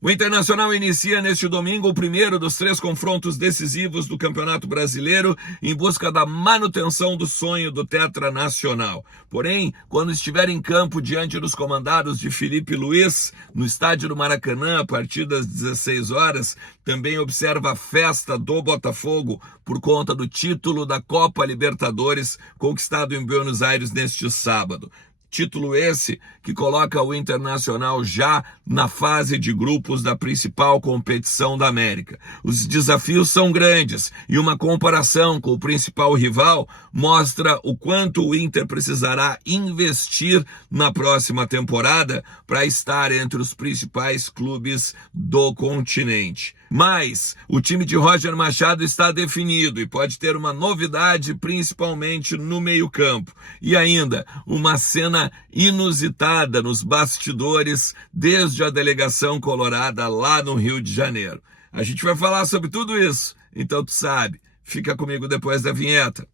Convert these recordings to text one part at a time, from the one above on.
O Internacional inicia neste domingo o primeiro dos 3 confrontos decisivos do Campeonato Brasileiro em busca da manutenção do sonho do Tetra Nacional. Porém, quando estiver em campo diante dos comandados de Felipe Luiz, no estádio do Maracanã, a partir das 16 horas, também observa a festa do Botafogo por conta do título da Copa Libertadores conquistado em Buenos Aires neste sábado. Título esse que coloca o Internacional já na fase de grupos da principal competição da América. Os desafios são grandes e uma comparação com o principal rival mostra o quanto o Inter precisará investir na próxima temporada para estar entre os principais clubes do continente. Mas o time de Roger Machado está definido e pode ter uma novidade, principalmente no meio-campo. E ainda, uma cena inusitada nos bastidores desde a delegação colorada lá no Rio de Janeiro. A gente vai falar sobre tudo isso, então tu sabe, fica comigo depois da vinheta.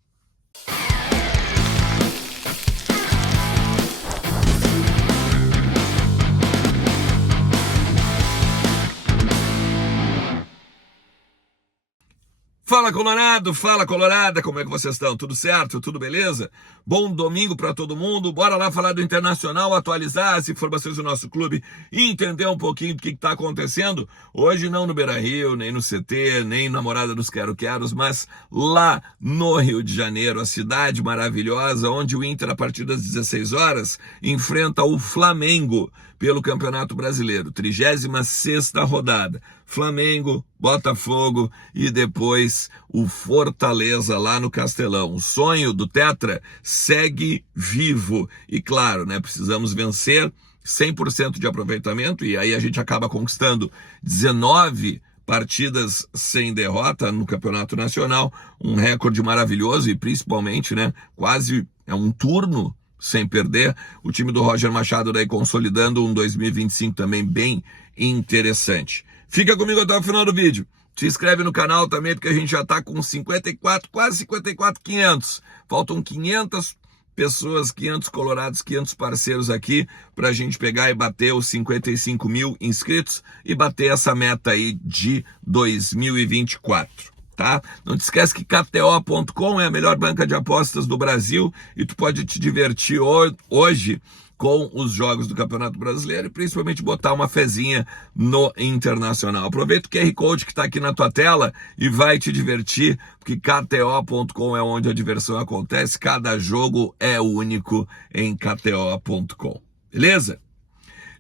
Fala Colorado, fala Colorada, como é que vocês estão? Tudo certo? Tudo beleza? Bom domingo para todo mundo, bora lá falar do Internacional, atualizar as informações do nosso clube e entender um pouquinho do que está acontecendo. Hoje não no Beira-Rio, nem no CT, nem na Morada dos Quero-Queros, mas lá no Rio de Janeiro, a cidade maravilhosa, onde o Inter, a partir das 16 horas, enfrenta o Flamengo pelo Campeonato Brasileiro, 36ª rodada. Flamengo, Botafogo e depois o Fortaleza lá no Castelão. O sonho do Tetra segue vivo e claro, né, precisamos vencer 100% de aproveitamento e aí a gente acaba conquistando 19 partidas sem derrota no Campeonato Nacional, um recorde maravilhoso e principalmente, né, quase um turno sem perder. O time do Roger Machado daí consolidando um 2025 também bem interessante. Fica comigo até o final do vídeo. Se inscreve no canal também, porque a gente já está com 54, quase 54,500. Faltam 500 pessoas, 500 colorados, 500 parceiros aqui para a gente pegar e bater os 55 mil inscritos e bater essa meta aí de 2024. Tá? Não te esquece que KTO.com é a melhor banca de apostas do Brasil e tu pode te divertir hoje com os jogos do Campeonato Brasileiro e principalmente botar uma fezinha no Internacional. Aproveita o QR Code que está aqui na tua tela e vai te divertir, porque KTO.com é onde a diversão acontece, cada jogo é único em KTO.com. Beleza?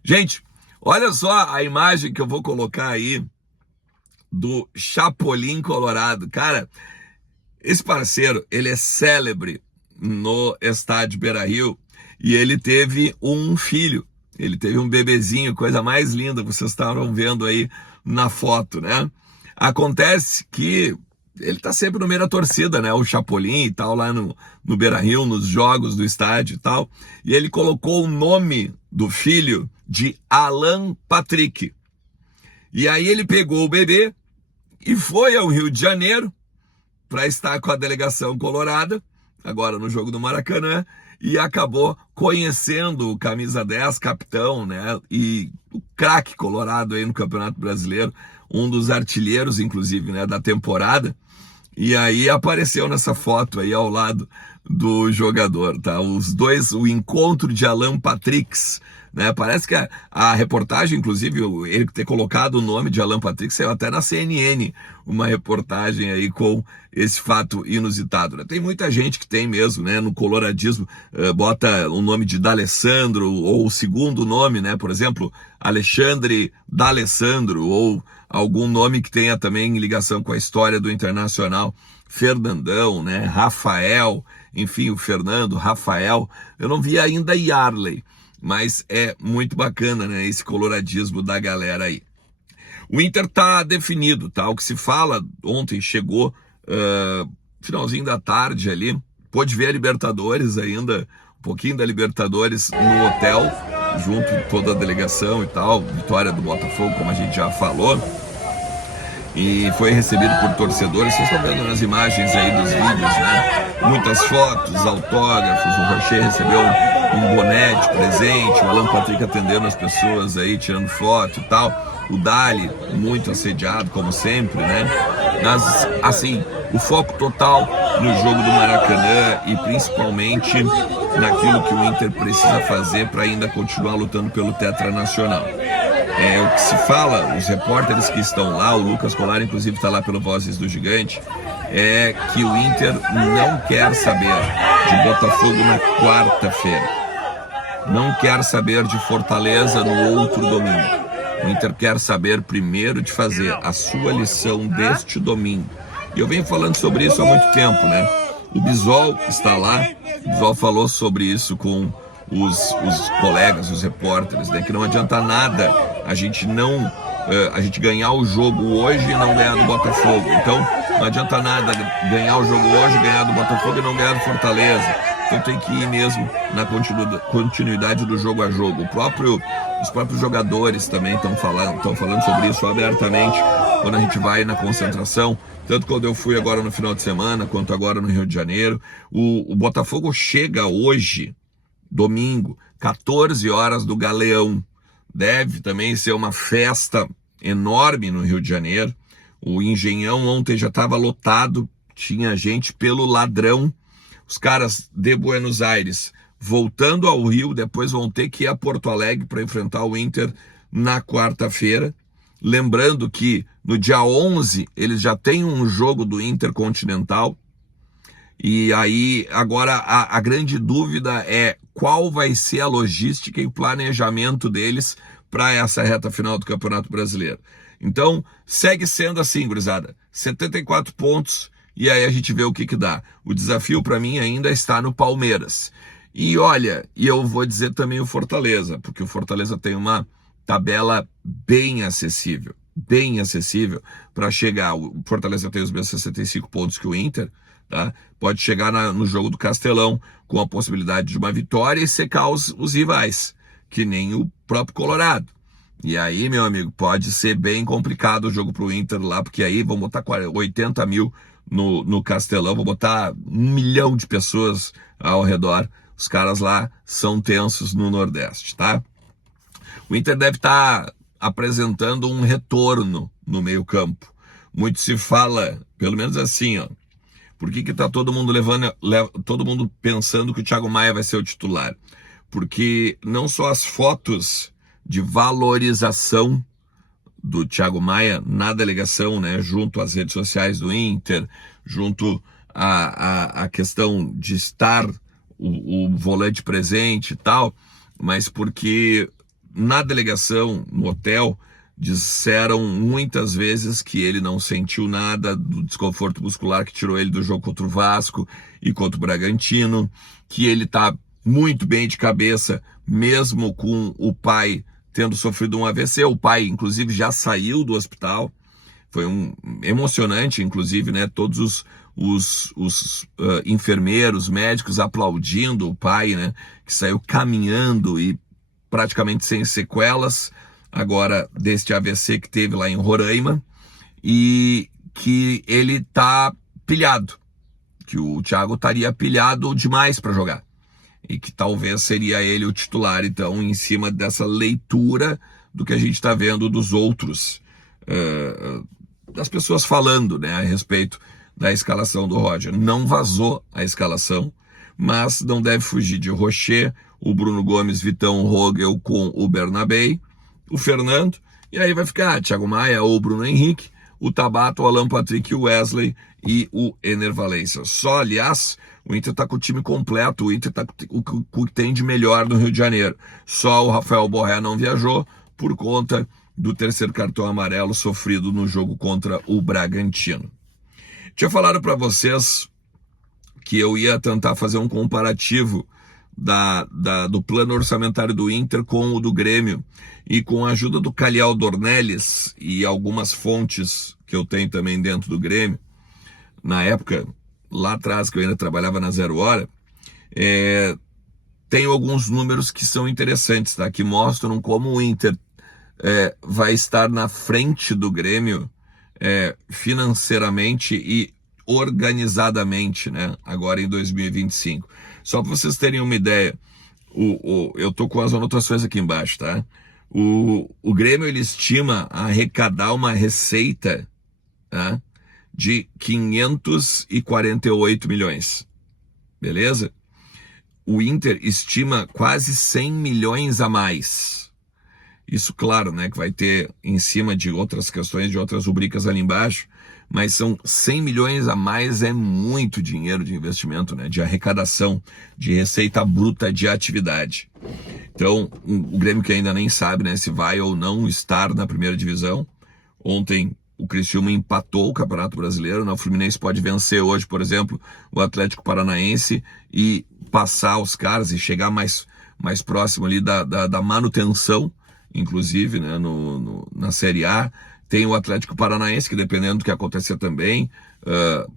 Gente, olha só a imagem que eu vou colocar aí do Chapolin Colorado. Cara, esse parceiro, ele é célebre no estádio Beira-Rio e ele teve um filho, ele teve um bebezinho, coisa mais linda, vocês estavam vendo aí na foto, né? Acontece que ele tá sempre no meio da torcida, né? O Chapolin e tal, lá no Beira-Rio, nos jogos do estádio e tal, e ele colocou o nome do filho de Alan Patrick. E aí ele pegou o bebê e foi ao Rio de Janeiro para estar com a delegação colorada, agora no jogo do Maracanã, e acabou conhecendo o camisa 10, capitão, né? E o craque colorado aí no Campeonato Brasileiro, um dos artilheiros, inclusive, né, da temporada. E aí apareceu nessa foto aí ao lado do jogador, tá? Os dois, o encontro de Alan Patricks, né? Parece que a reportagem, inclusive, ele ter colocado o nome de Alan Patrick, saiu até na CNN, uma reportagem aí com esse fato inusitado, né? Tem muita gente que tem mesmo, né? No coloradismo, bota o nome de D'Alessandro, ou o segundo nome, né? Por exemplo, Alexandre D'Alessandro, ou algum nome que tenha também ligação com a história do Internacional, Fernandão, né? Rafael, enfim, o Fernando, Rafael. Eu não vi ainda Yarley, mas é muito bacana, né, esse coloradismo da galera aí. O Inter tá definido, tá? O que se fala, ontem chegou, finalzinho da tarde ali, pôde ver a Libertadores ainda, um pouquinho da Libertadores no hotel, junto com toda a delegação e tal, vitória do Botafogo, como a gente já falou, e foi recebido por torcedores. Vocês estão vendo nas imagens aí dos vídeos, né? Muitas fotos, autógrafos, o Rocher recebeu um boné de presente, o Alan Patrick atendendo as pessoas aí, tirando foto e tal. o Dali muito assediado, como sempre, né? Mas, assim, o foco total no jogo do Maracanã e principalmente naquilo que o Inter precisa fazer para ainda continuar lutando pelo Tetra Nacional. É o que se fala, os repórteres que estão lá, o Lucas Colar inclusive está lá pelo Vozes do Gigante, é que o Inter não quer saber de Botafogo na quarta-feira. Não quer saber de Fortaleza no outro domingo. O Inter quer saber primeiro de fazer a sua lição deste domingo. E eu venho falando sobre isso há muito tempo, né? O Bisol está lá, o Bisol falou sobre isso com os colegas, os repórteres, né? Que não adianta nada a gente ganhar o jogo hoje e não ganhar do Botafogo. Então, não adianta nada ganhar o jogo hoje, ganhar do Botafogo e não ganhar do Fortaleza. Então tem que ir mesmo na continuidade do jogo a jogo. Os próprios jogadores também estão falando sobre isso abertamente quando a gente vai na concentração. Tanto quando eu fui agora no final de semana, quanto agora no Rio de Janeiro. O Botafogo chega hoje, domingo, 14 horas do Galeão. Deve também ser uma festa enorme no Rio de Janeiro. O Engenhão ontem já estava lotado, tinha gente pelo ladrão. Os caras de Buenos Aires voltando ao Rio, depois vão ter que ir a Porto Alegre para enfrentar o Inter na quarta-feira. Lembrando que no dia 11 eles já têm um jogo do Intercontinental. E aí agora a grande dúvida é qual vai ser a logística e o planejamento deles para essa reta final do Campeonato Brasileiro. Então segue sendo assim, gurizada, 74 pontos. E aí a gente vê o que dá. O desafio para mim ainda está no Palmeiras. E olha, e eu vou dizer também o Fortaleza, porque o Fortaleza tem uma tabela bem acessível para chegar. O Fortaleza tem os mesmos 65 pontos que o Inter, tá? Pode chegar no jogo do Castelão com a possibilidade de uma vitória e secar os rivais, que nem o próprio Colorado. E aí, meu amigo, pode ser bem complicado o jogo pro Inter lá, porque aí vão botar 80 mil no Castelão, vou botar 1 milhão de pessoas ao redor. Os caras lá são tensos no Nordeste, tá? O Inter deve estar apresentando um retorno no meio-campo. Muito se fala, pelo menos assim, ó. Por que tá todo mundo todo mundo pensando que o Thiago Maia vai ser o titular? Porque não só as fotos de valorização do Thiago Maia na delegação, né, junto às redes sociais do Inter, junto à questão de estar o volante presente e tal, mas porque na delegação, no hotel, disseram muitas vezes que ele não sentiu nada do desconforto muscular que tirou ele do jogo contra o Vasco e contra o Bragantino, que ele tá muito bem de cabeça, mesmo com o pai tendo sofrido um AVC. O pai, inclusive, já saiu do hospital. Foi emocionante, inclusive, né? Todos os enfermeiros, médicos aplaudindo o pai, né? Que saiu caminhando e praticamente sem sequelas, agora deste AVC que teve lá em Roraima, e que ele tá pilhado, que o Thiago estaria pilhado demais para jogar. E que talvez seria ele o titular, então, em cima dessa leitura do que a gente está vendo dos outros, das pessoas falando, né, a respeito da escalação do Roger. Não vazou a escalação, mas não deve fugir de Rocher, o Bruno Gomes, Vitão, Rogel com o Bernabei, o Fernando, e aí vai ficar Thiago Maia ou Bruno Henrique, o Tabata, o Alan Patrick, o Wesley e o Ener Valencia. Só, aliás, o Inter tá com o time completo, o Inter tá com o que tem de melhor no Rio de Janeiro. Só o Rafael Borré não viajou por conta do terceiro cartão amarelo sofrido no jogo contra o Bragantino. Tinha falado para vocês que eu ia tentar fazer um comparativo do plano orçamentário do Inter com o do Grêmio, e com a ajuda do Calhau Dornelles e algumas fontes que eu tenho também dentro do Grêmio, na época, lá atrás, que eu ainda trabalhava na Zero Hora, tenho alguns números que são interessantes, tá? Que mostram como o Inter vai estar na frente do Grêmio financeiramente e organizadamente, né? Agora em 2025. Só para vocês terem uma ideia, eu tô com as anotações aqui embaixo, tá? O Grêmio, ele estima arrecadar uma receita, tá, de 548 milhões, beleza? O Inter estima quase 100 milhões a mais. Isso, claro, né, que vai ter em cima de outras questões, de outras rubricas ali embaixo, mas são 100 milhões a mais, é muito dinheiro de investimento, né, de arrecadação, de receita bruta de atividade. Então, o Grêmio, que ainda nem sabe, né, se vai ou não estar na primeira divisão. Ontem o Criciúma empatou o Campeonato Brasileiro, né? O Fluminense pode vencer hoje, por exemplo, o Atlético Paranaense e passar os caras e chegar mais próximo ali da manutenção, inclusive, né, na Série A. Tem o Atlético Paranaense, que dependendo do que acontecer também,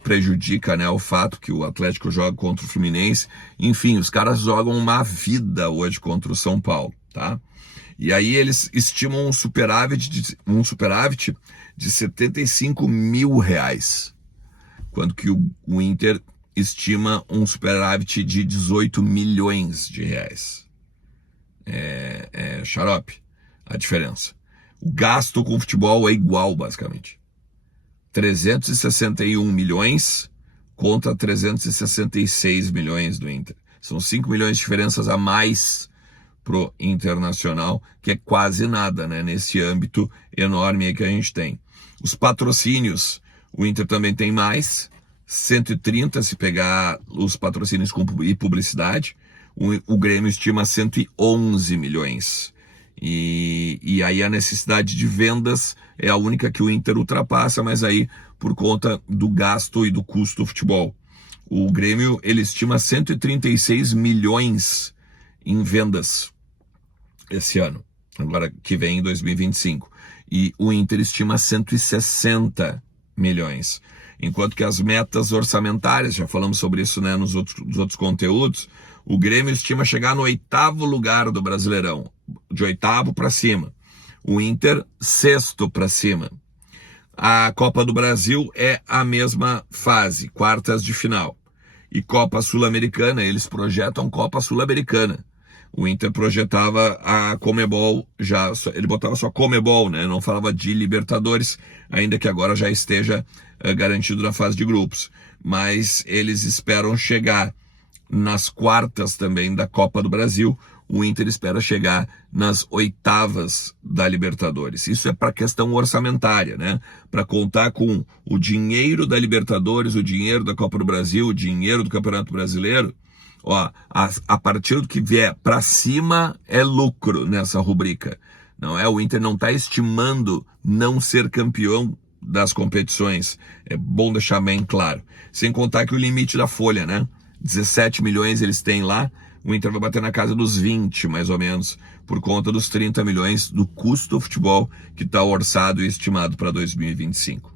prejudica, né, o fato que o Atlético joga contra o Fluminense. Enfim, os caras jogam uma vida hoje contra o São Paulo, tá? E aí eles estimam um superávit de 75 mil reais, quando que o Inter estima um superávit de 18 milhões de reais. É xarope a diferença. O gasto com futebol é igual, basicamente. 361 milhões contra 366 milhões do Inter. São 5 milhões de diferenças a mais pro Internacional, que é quase nada, né, nesse âmbito enorme que a gente tem. Os patrocínios, o Inter também tem mais, 130 se pegar os patrocínios e publicidade. O Grêmio estima 111 milhões. E aí a necessidade de vendas é a única que o Inter ultrapassa, mas aí por conta do gasto e do custo do futebol. O Grêmio, ele estima 136 milhões em vendas esse ano, agora que vem em 2025. E o Inter estima 160 milhões. Enquanto que as metas orçamentárias, já falamos sobre isso, né, nos outros conteúdos, o Grêmio estima chegar no 8º lugar do Brasileirão, de 8º para cima. O Inter, 6º para cima. A Copa do Brasil é a mesma fase, quartas de final. E Copa Sul-Americana, eles projetam Copa Sul-Americana. O Inter projetava a Conmebol, ele botava só Conmebol, né? Não falava de Libertadores, ainda que agora já esteja garantido na fase de grupos. Mas eles esperam chegar nas quartas também da Copa do Brasil. O Inter espera chegar nas 8º da Libertadores. Isso é para questão orçamentária, né? Para contar com o dinheiro da Libertadores, o dinheiro da Copa do Brasil, o dinheiro do Campeonato Brasileiro. Ó, a partir do que vier para cima é lucro nessa rubrica. Não é? O Inter não está estimando não ser campeão das competições. É bom deixar bem claro. Sem contar que o limite da folha, né? 17 milhões eles têm lá. O Inter vai bater na casa dos 20, mais ou menos, por conta dos 30 milhões do custo do futebol que está orçado e estimado para 2025.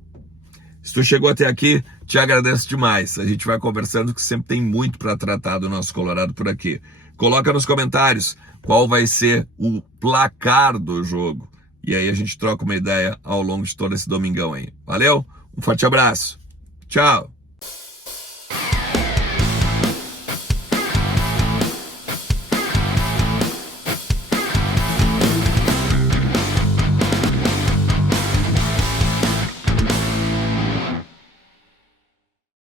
Se tu chegou até aqui, te agradeço demais. A gente vai conversando, que sempre tem muito para tratar do nosso Colorado por aqui. Coloca nos comentários qual vai ser o placar do jogo. E aí a gente troca uma ideia ao longo de todo esse domingão aí. Valeu? Um forte abraço. Tchau.